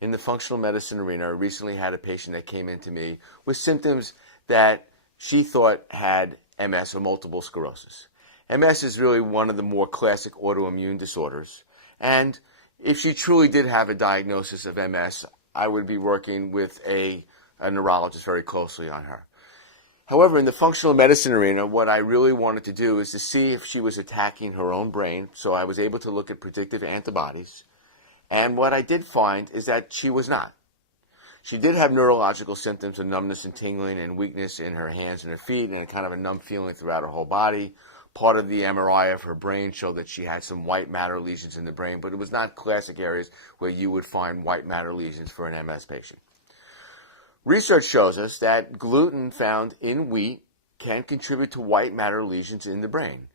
in the functional medicine arena. I recently had a patient that came into me with symptoms that she thought had MS or multiple sclerosis. MS is really one of the more classic autoimmune disorders. And if she truly did have a diagnosis of MS, I would be working with a neurologist very closely on her. However, in the functional medicine arena, what I really wanted to do is to see if she was attacking her own brain. So I was able to look at predictive antibodies. And what I did find is that she was not. She did have neurological symptoms of numbness and tingling and weakness in her hands and her feet and kind of a numb feeling throughout her whole body. Part of the MRI of her brain showed that she had some white matter lesions in the brain, but it was not classic areas where you would find white matter lesions for an MS patient. Research shows us that gluten found in wheat can contribute to white matter lesions in the brain.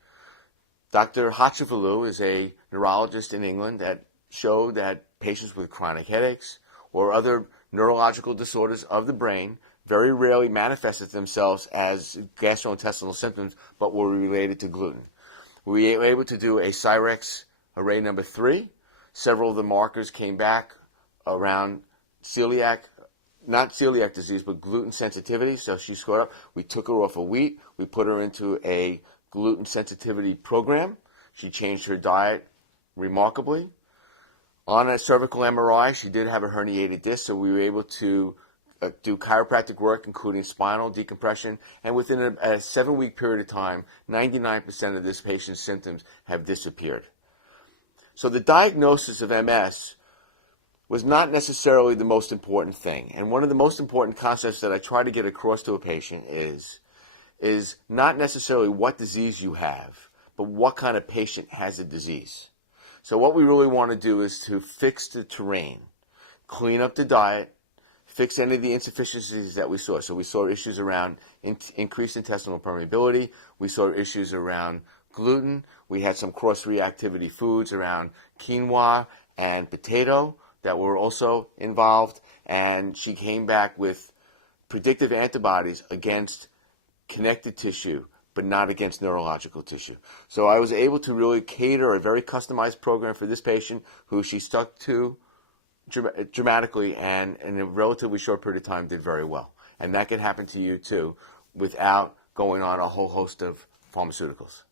Dr. Hatchavalu is a neurologist in England that showed that patients with chronic headaches or other neurological disorders of the brain very rarely manifested themselves as gastrointestinal symptoms, but were related to gluten. We were able to do a Cyrex array number 3. Several of the markers came back around not celiac disease, but gluten sensitivity. So she scored up. We took her off of wheat. We put her into a gluten sensitivity program. She changed her diet remarkably. On a cervical MRI, she did have a herniated disc, so we were able to do chiropractic work, including spinal decompression, and within a 7-week period of time, 99% of this patient's symptoms have disappeared. So the diagnosis of MS was not necessarily the most important thing. And one of the most important concepts that I try to get across to a patient is not necessarily what disease you have, but what kind of patient has a disease. So what we really want to do is to fix the terrain, clean up the diet, fix any of the insufficiencies that we saw. So we saw issues around increased intestinal permeability. We saw issues around gluten. We had some cross-reactivity foods around quinoa and potato that were also involved. And she came back with predictive antibodies against connective tissue, but not against neurological tissue. So I was able to really cater a very customized program for this patient who she stuck to dramatically and in a relatively short period of time did very well. And that can happen to you too without going on a whole host of pharmaceuticals.